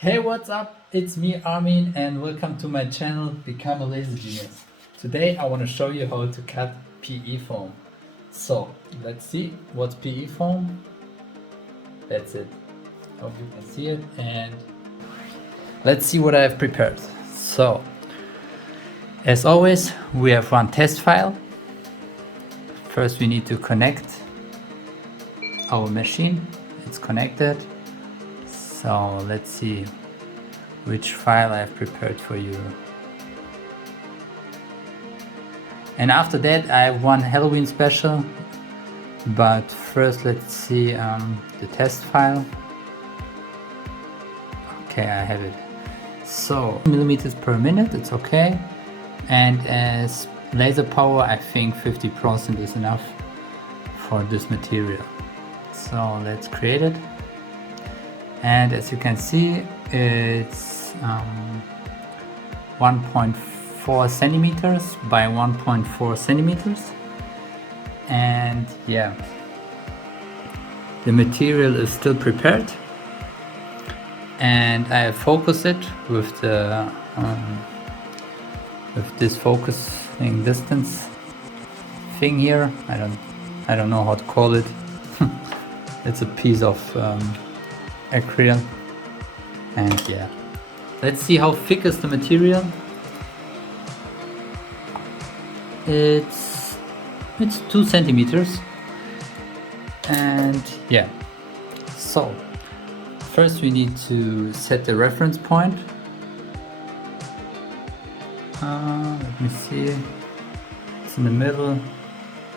Hey, what's up? It's me, Armin, and welcome to my channel, Become a Laser Genius. Today I want to show you how to cut PE foam. So, let's see what's PE foam. That's it. Hope you can see it, and let's see what I have prepared. So, as always, we have one test file. First we need to connect our machine. It's connected. So let's see which file I've prepared for you. And after that I have one Halloween special, but first let's see the test file. Okay, I have it. So millimeters per minute, it's okay. And as laser power, I think 50% is enough for this material. So let's create it. And as you can see, it's 1.4 centimeters by 1.4 centimeters. And yeah, the material is still prepared, and I focus it with the with this focusing distance thing here. I don't know how to call it. It's a piece of acrylic. And yeah, let's see how thick is the material. It's 2 centimeters. And yeah, so first we need to set the reference point. Let me see, it's in the middle.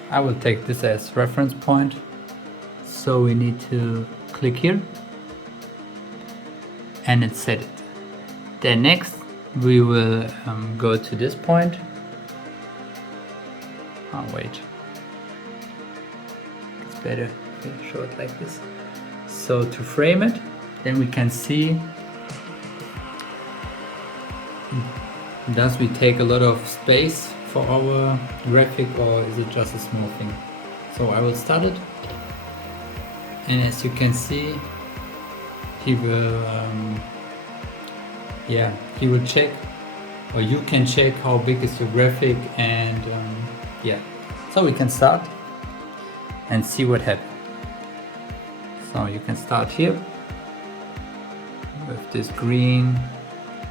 I will take this as reference point. So we need to click here and it's set it. Then next we will go to this point. Oh wait, it's better to show it like this. So to frame it, then we can see, does we take a lot of space for our graphic, or is it just a small thing? So I will start it, and as you can see, he will he will check, or you can check how big is your graphic, and yeah, so we can start and see what happens. So you can start here with this green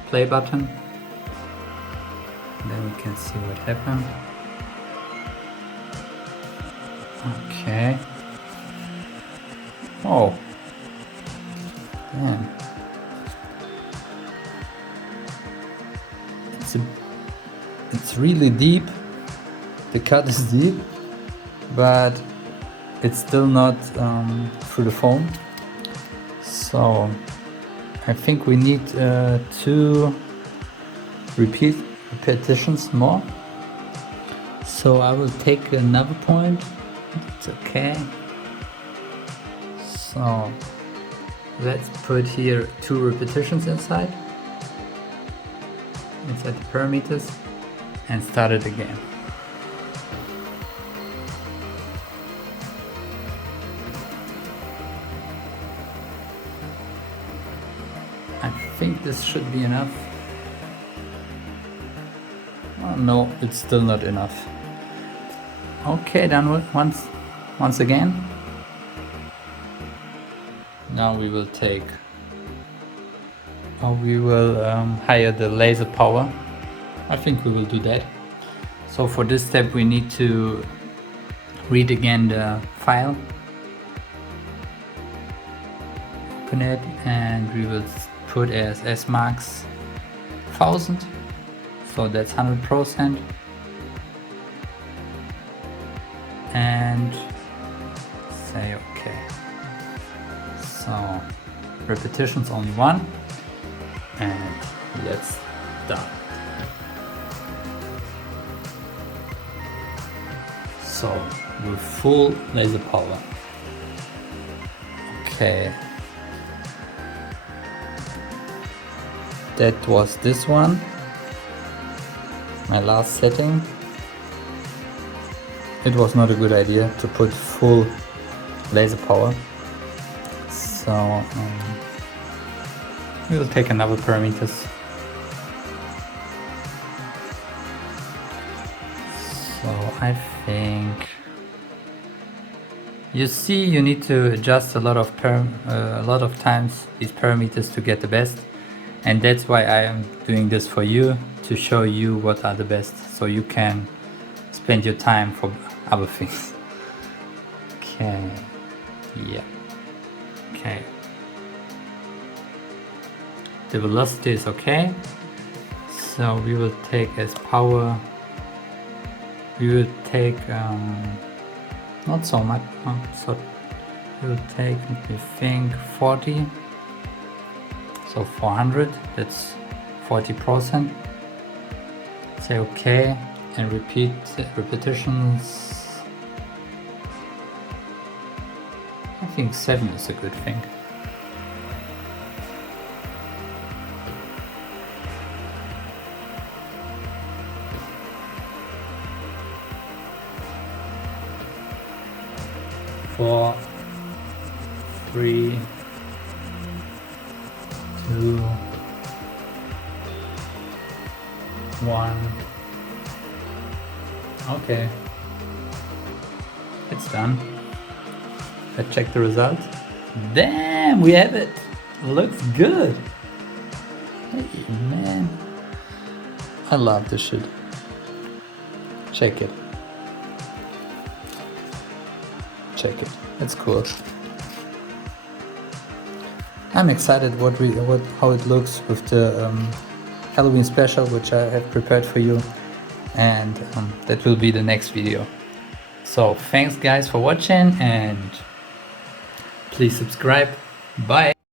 play button, and then we can see what happened. Okay. Oh, damn. It's really deep. The cut is deep, but it's still not through the foam. So I think we need 2 repetitions more. So I will take another point. It's okay. So let's put here 2 repetitions inside the parameters, and start it again. I think this should be enough. Oh no, it's still not enough. Okay, done with once again. Now we will take, we will hire the laser power. I think we will do that. So for this step we need to read again the file, open it, and we will put as S marks 1000, so that's 100%, and say okay. So repetitions only 1, and let's start. So with full laser power. Okay, that was this one, my last setting. It was not a good idea to put full laser power. So We will take another parameters. So I think you see you need to adjust a lot of times these parameters to get the best, and that's why I am doing this for you, to show you what are the best, so you can spend your time for other things. Okay, yeah, okay. The velocity is okay, so we will take as power, we will take not so much, so we will take, we think 40, so 400, that's 40%. Say okay and repeat repetitions. I think 7 is a good thing. Four, 3, 2, 1. Okay, it's done. Let's check the result. Damn, we have it. Looks good. Hey man, I love this shit. Check it. Check it. It's cool. I'm excited how it looks with the Halloween special, which I have prepared for you, and that will be the next video. So thanks guys for watching, and please subscribe. Bye.